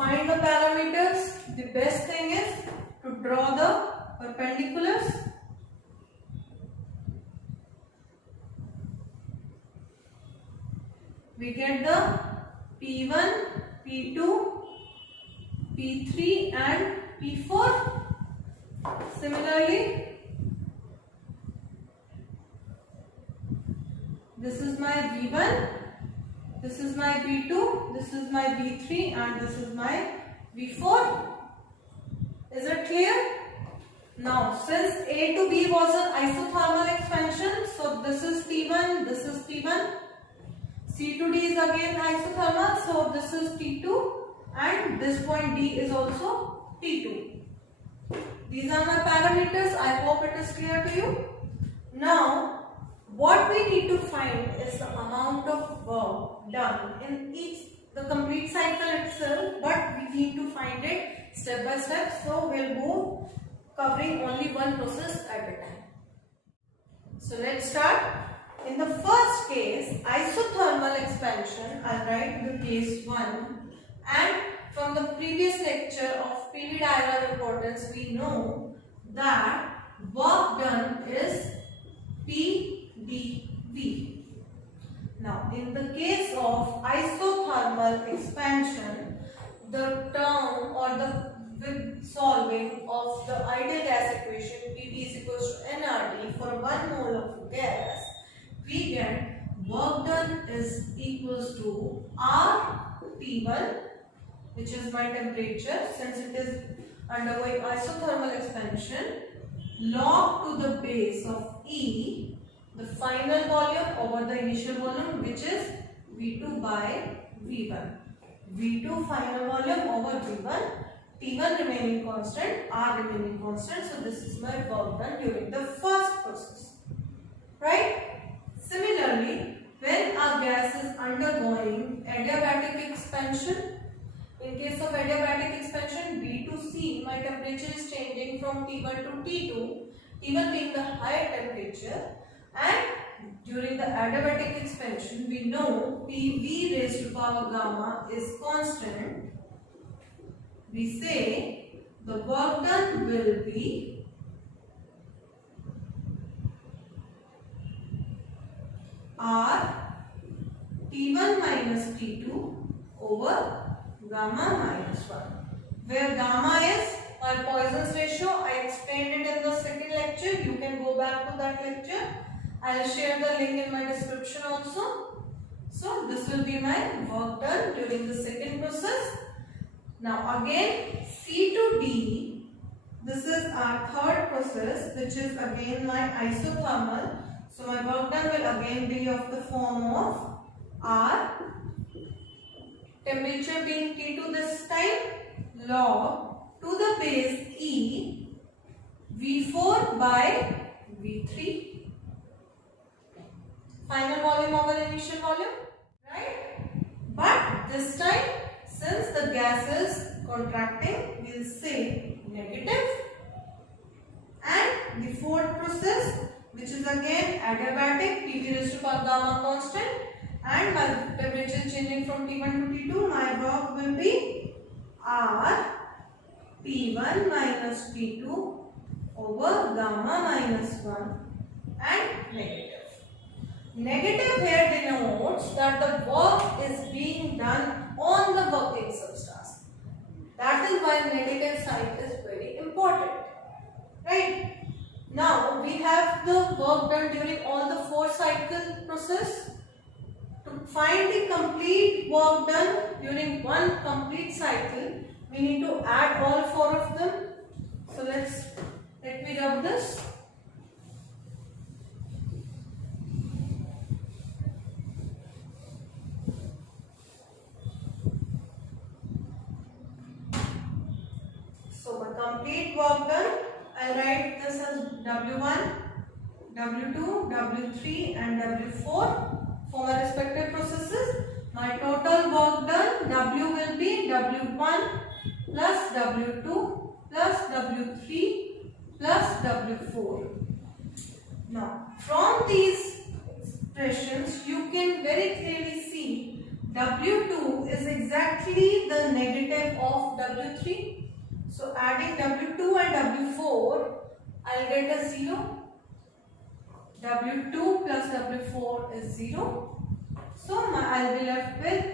find the parameters, the best thing is to draw the perpendiculars. We get the P1, P2, P3 and P4. Similarly, this is my V1, this is my V2, this is my V3 and this is my V4. Is it clear? Now, since A to B was an isothermal expansion, so this is T1, this is T1. C to D is again isothermal, so this is T2 and this point D is also T2. These are my parameters. I hope it is clear to you. Now, what we need to find is the amount of work done in the complete cycle itself, but we need to find it step by step. So, we'll go covering only one process at a time. So, let's start. In the first case, isothermal expansion, I'll write the case 1, and from the previous lecture of PV diagram importance, we know that work done is PdV. Now, in the case of isothermal expansion, the term or the with solving of the ideal gas equation PV is equals to nRT for 1 mole of gas, we get work done is equals to RT1, which is my temperature since it is undergoing isothermal expansion, log to the base of E, the final volume over the initial volume, which is V2 by V1. V2 final volume over V1, T1 remaining constant, R remaining constant. So this is my work done during the first process. Right? Similarly, when a gas is undergoing adiabatic expansion, in case of adiabatic expansion, B to C, my temperature is changing from T1 to T2, T1 being the higher temperature, and during the adiabatic expansion, we know PV raised to power gamma is constant. We say the work done will be R T1 minus T2 over gamma minus 1, where gamma is my Poisson's ratio. I explained it in the second lecture. You can go back to that lecture. I will share the link in my description also. So this will be my work done during the second process. Now again C to D, this is our third process, which is again my isothermal. So my work done will again be of the form of R, temperature being T2 this time, log to the base E, V4 by V3, final volume over initial volume, right? But this time, since the gas is contracting, we will say negative. And the fourth process, which is again adiabatic, PV raised to power gamma constant, and my temperature changing from T1 to T2, my work will be R T1 minus T2 over gamma minus 1 and negative. Negative here denotes that the work is being done on the working substance. That is why negative sign is very important. Right? Now we have the work done during all the 4 cycle process. To find the complete work done during one complete cycle, we need to add all 4 of them. So let me rub this. So my complete work done, I'll write this as W1, W2, W3 and W4 for my respective processes. My total work done, W will be W1 plus W2 plus W3 plus W4. Now from these expressions you can very clearly see W2 is exactly the negative of W3. So adding W2 and W4, I'll get a 0. W2 plus W4 is 0. So I'll be left with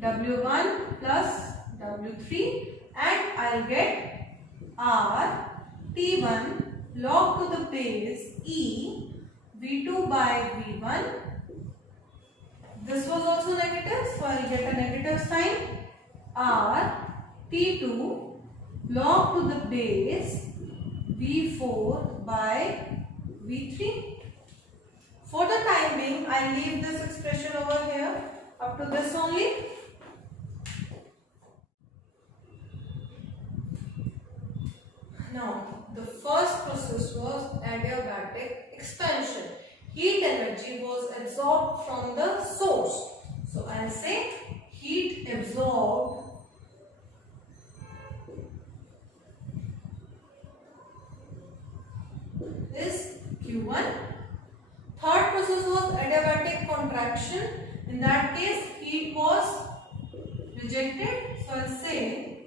W1 plus W3 and I'll get R T1 log to the base E V2 by V1. This was also negative, so I'll get a negative sign. R T2 log to the base V4 by V3. For the time being, I'll leave this expression over here up to this only. Now, the first process was adiabatic expansion. Heat energy was absorbed from the source. So, I'll say heat absorbed is Q1. Third process was adiabatic contraction. In that case, heat was rejected. So, I'll say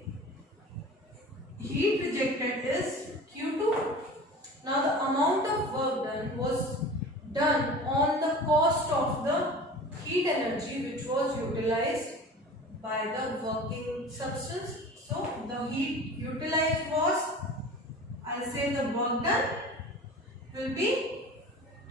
heat rejected is Q2. Now, the amount of work done was done on the cost of the heat energy which was utilized by the working substance. So, the heat utilized was, I'll say the work done will be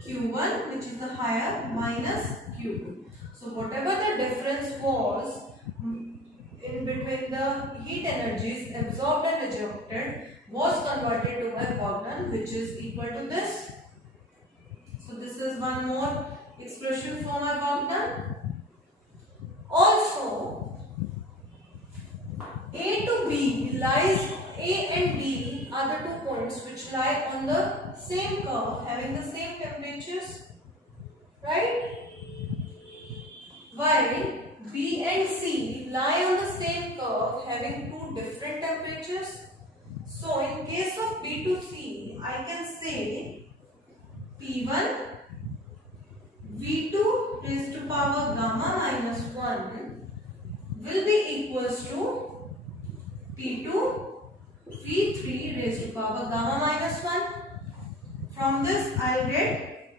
Q1, which is the higher, minus Q2. So, whatever the difference was in between the heat energies absorbed and rejected was converted to my work done, which is equal to this. So, this is one more expression for my work done. Also, A to B lies, A and B are the 2 points which lie on the same curve having the same temperatures, right? While B and C lie on the same curve having 2 different temperatures. So, in case of B to C, I can say P1 V2 raised to power gamma minus 1 will be equals to P2 V3 raised to power gamma minus 1. From this, I'll get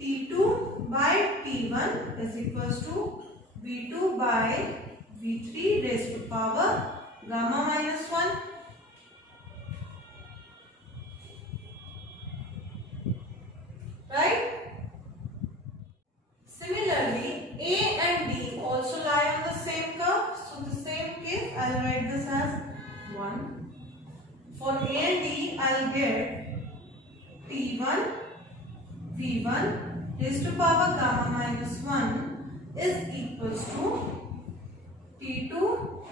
T2 by T1 is equals to V2 by V3 raised to power gamma minus 1. Right? Similarly, A and D also lie on the same curve. So, the same case, I'll write this as 1. For A and D, I'll get T1 V1 raised to power gamma minus 1 is equals to T2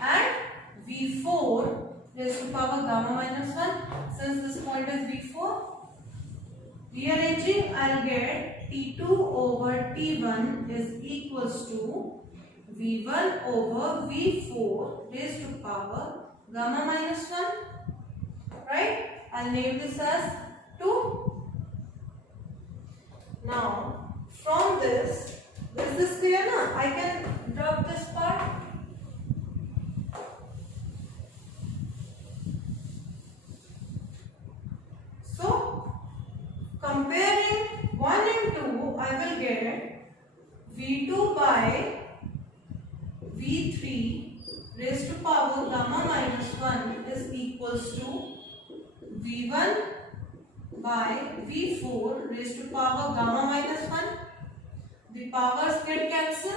and V4 raised to power gamma minus 1. Since this point is V4, rearranging, I'll get T2 over T1 is equals to V1 over V4 raised to power gamma minus 1. Right? I'll name this as 2. Now, from this, is this clear now? I can drop this part. So, comparing 1 and 2, I will get V2 by V3 raised to power gamma minus 1 is equals to V1 by V4 raised to power gamma minus 1. The powers get cancelled.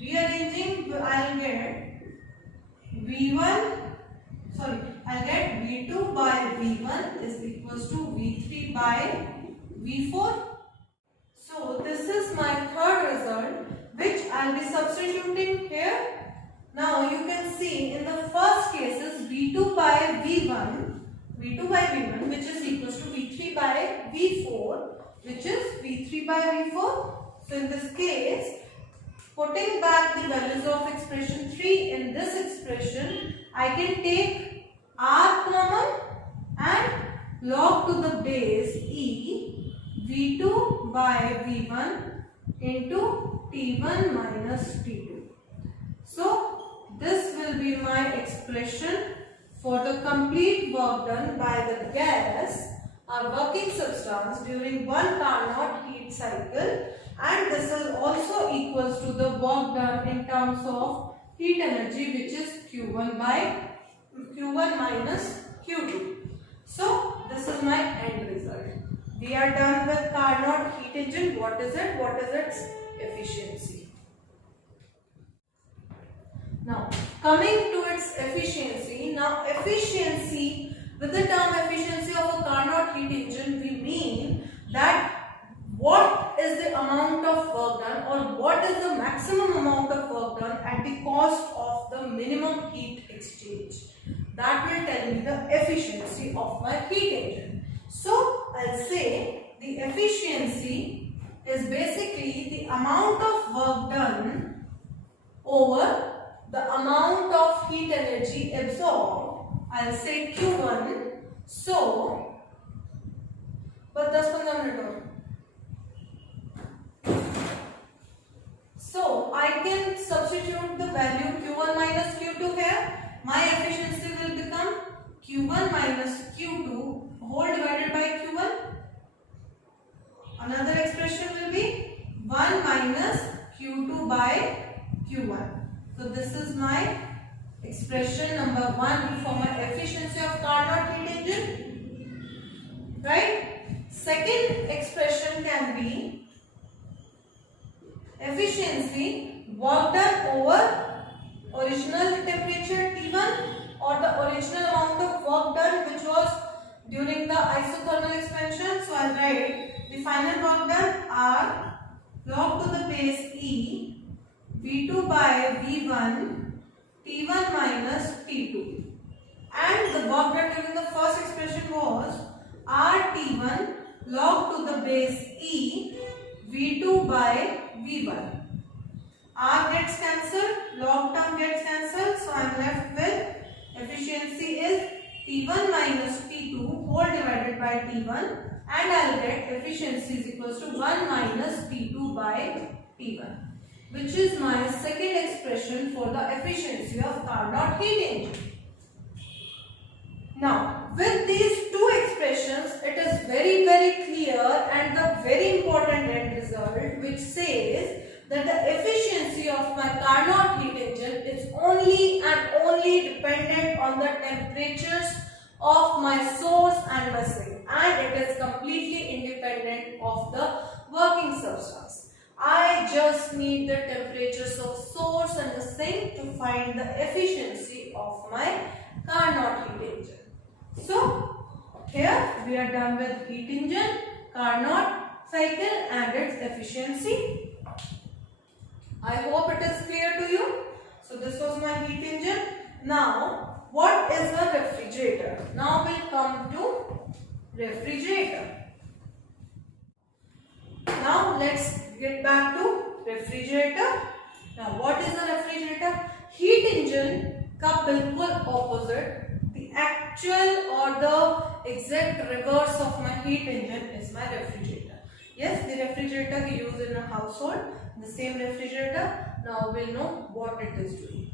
Rearranging, I'll get I'll get V2 by V1 is equals to V3 by V4. So, this is my third result which I'll be substituting here. Now, you can see in the first case is V2 by V1 which is equals to V3 by V4 which is V3 by V4. So, in this case, putting back the values of expression 3 in this expression, I can take R common and log to the base E V2 by V1 into T1 minus T2. So this will be my expression for the complete work done by the gas or working substance during one Carnot heat cycle, and this is also equals to the work done in terms of heat energy, which is Q1 minus Q2. So this is my end result. We are done with Carnot heat engine. What is it? What is its efficiency? Now coming to its efficiency. Now efficiency, with the term efficiency of a Carnot heat engine, we mean that what is the amount of work done, or what is the maximum amount of work done at the cost of the minimum heat exchange. That will tell me the efficiency of my heat engine. So I'll say the efficiency is basically the amount of work done over the amount of heat energy absorbed. I'll say Q1. So, but 10-15 minutes और. So I can substitute the value Q1 minus Q2 here. My efficiency will become Q1 minus Q2 whole divided by Q1. Another expression will be 1 minus Q2 by Q1. So this is my expression number 1 for my efficiency of Carnot heat engine. Right? Second expression can be efficiency work done over original temperature T1, or the original amount of work done which was during the isothermal expansion. So I'll write the final work done R log to the base E V2 by V1 T1 minus T2, and the work done during the first expression was RT1 log to the base E V2 by V1. R gets cancelled, log term gets cancelled, so I am left with efficiency is T1 minus T2 whole divided by T1, and I will get efficiency is equals to 1 minus T2 by T1, which is my second expression for the efficiency of Carnot heat engine. Now, with these two expressions, it is very clear and the very important end result, which says that the efficiency of my Carnot heat engine is only and only dependent on the temperatures of my source and my sink, and it is completely independent of the working substance. I just need the temperatures of source and the sink to find the efficiency of my Carnot heat engine. So here we are done with heat engine, Carnot cycle and its efficiency. I hope it is clear to you. So this was my heat engine. Now what is a refrigerator? Now we'll come to refrigerator. Now let's get back to refrigerator. Now what is a refrigerator? Heat engine का बिल्कुल opposite, the actual or the exact reverse of my heat engine is my refrigerator. Yes, the refrigerator we use in a household, the same refrigerator. Now we'll know what it is doing.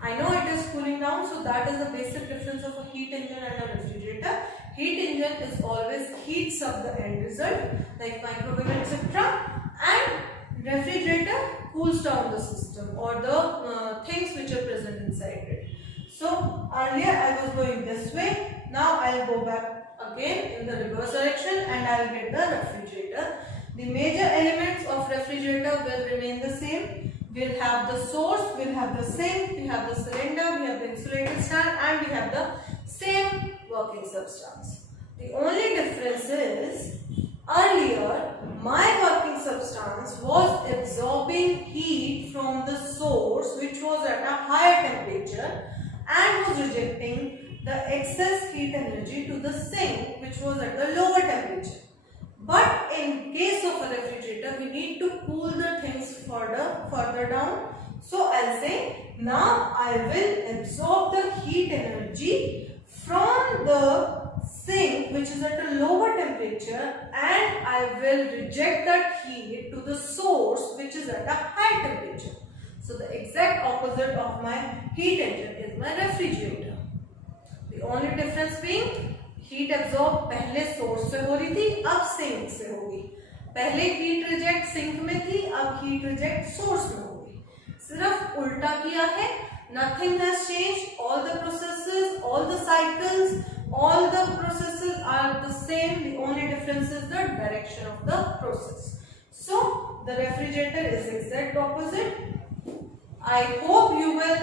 I know it is cooling down, so that is the basic difference of a heat engine and a refrigerator. Heat engine is always heats up the end result like microwave etc. And refrigerator cools down the system or the things which are present inside it. So earlier I was going this way, now I will go back again in the reverse direction and I will get the refrigerator. The major elements of refrigerator will remain the same. We'll have the source, we'll have the sink, we have the cylinder, we have the insulated stand, and we have the same working substance. The only difference is, earlier my working substance was absorbing heat from the source which was at a higher temperature and was rejecting the excess heat energy to the sink which was at the lower temperature. But in case of a refrigerator, we need to cool the things further down. So I'll say, now I will absorb the heat energy from the sink which is at a lower temperature, and I will reject that heat to the source which is at a high temperature. So the exact opposite of my heat engine is my refrigerator. The only difference being heat absorb पहले source से हो रही थी, अब sink से होगी. पहले heat reject sink में थी, अब heat reject source में होगी. सिर्फ उल्टा किया है. Nothing has changed. All the processes, all the cycles, all the processes are the same. The only difference is the direction of the process. So the refrigerator is exact opposite. I hope you will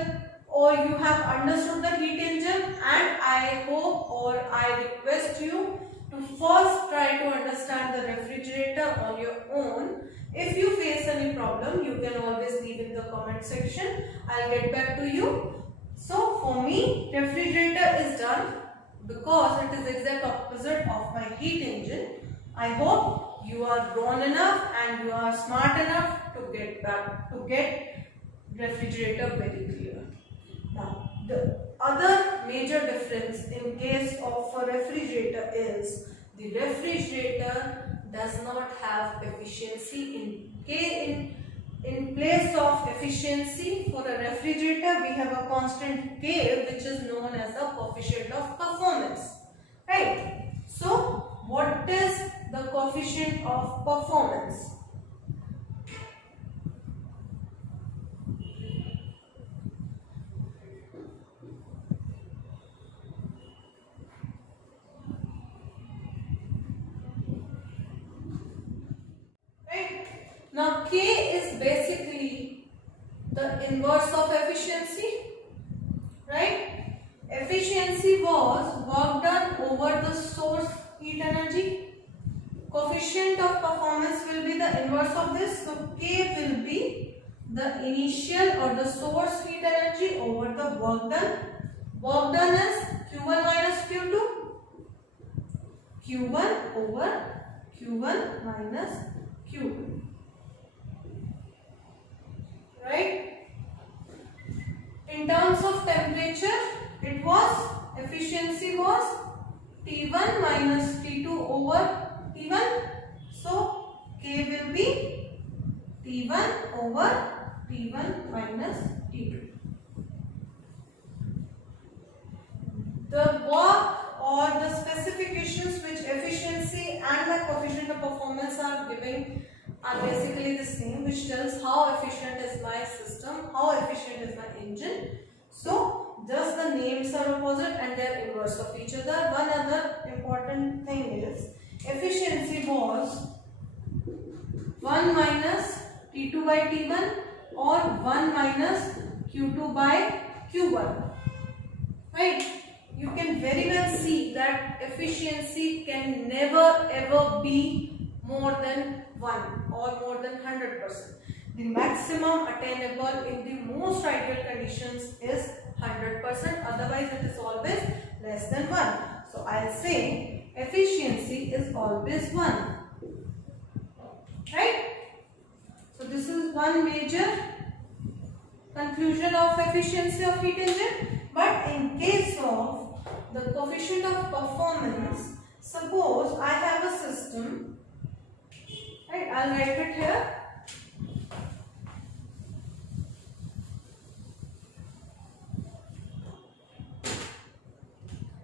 or you have understood the heat engine, and I hope or I request you to first try to understand the refrigerator on your own. If you face any problem, you can always leave in the comment section. I'll get back to you. So for me, refrigerator is done because it is exact opposite of my heat engine. I hope you are grown enough and you are smart enough to get refrigerator very clear. Now, the other major difference in case of a refrigerator is the refrigerator does not have efficiency. In place of efficiency for a refrigerator, we have a constant K which is known as the coefficient of performance. Right? So, what is the coefficient of performance? Now K is basically the inverse of efficiency, right? Efficiency was work done over the source heat energy. Coefficient of performance will be the inverse of this. So K will be the initial or the source heat energy over the work done. Work done is Q1 minus Q2. Q1 over Q1 minus Q2. Right? In terms of temperature, it was efficiency was T1 minus T2 over T1. So K will be T1 over T1 minus T2. The work or the specifications which efficiency and the coefficient of performance are giving are basically the same, which tells how efficient is my system, how efficient is my engine. So just the names are opposite and they are inverse of each other. One other important thing is efficiency was 1 minus T2 by T1 or 1 minus Q2 by Q1. Right? You can very well see that efficiency can never ever be more than 1 or more than 100%. The maximum attainable in the most ideal conditions is 100%, otherwise it is always less than 1. So I'll say efficiency is always 1. Right? So this is one major conclusion of efficiency of heat engine. But in case of the coefficient of performance, suppose I have a system. Right, I'll write it here.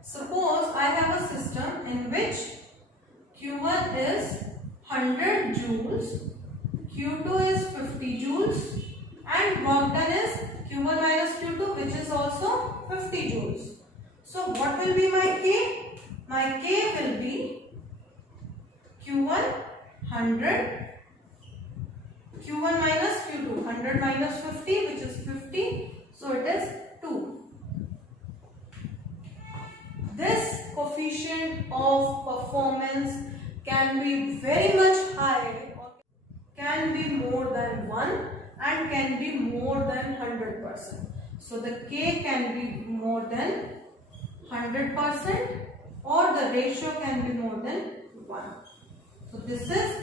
Suppose I have a system in which Q1 is 100 joules, Q2 is 50 joules, and work done is Q1 minus Q2, which is also 50 joules. So what will be my K? My K will be Q1 100, Q1 minus Q2, 100 minus 50, which is 50, so it is 2. This coefficient of performance can be very much high, or can be more than 1 and can be more than 100%. So the K can be more than 100% or the ratio can be more than 1. So this is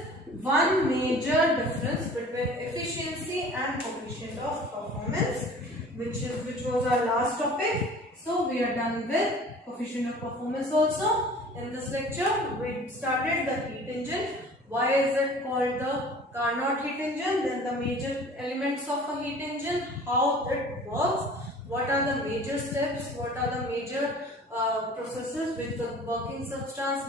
one major difference between efficiency and coefficient of performance, which was our last topic. So we are done with coefficient of performance also. in this lecture we started the heat engine. Why is it called the Carnot heat engine? Then the major elements of a heat engine, how it works, what are the major steps, what are the major processes which the working substance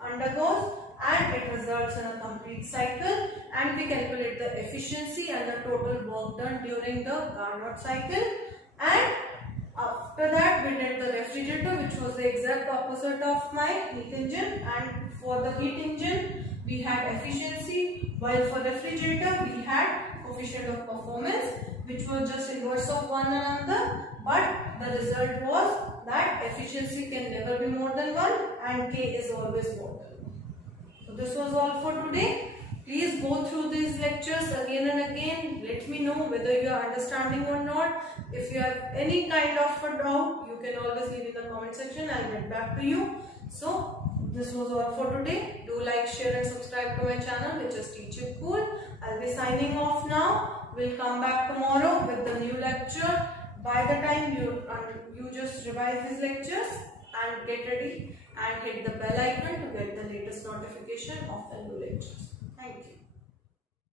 undergoes, and it results in a complete cycle, and we calculate the efficiency and the total work done during the Carnot cycle. And after that we did the refrigerator, which was the exact opposite of my heat engine. And for the heat engine we had efficiency, while for refrigerator we had coefficient of performance, which was just inverse of one another, but the result was that efficiency can never be more than 1 and K is always more than 1. So this was all for today. Please go through these lectures again and again. Let me know whether you are understanding or not. If you have any kind of a doubt, you can always leave in the comment section. I'll get back to you. So this was all for today. Do like, share and subscribe to my channel, which is Teacher Cool. I'll be signing off now. We'll come back tomorrow with the new lecture. By the time you just revise these lectures and get ready and hit the bell icon to get the latest notification of the new lectures. Thank you.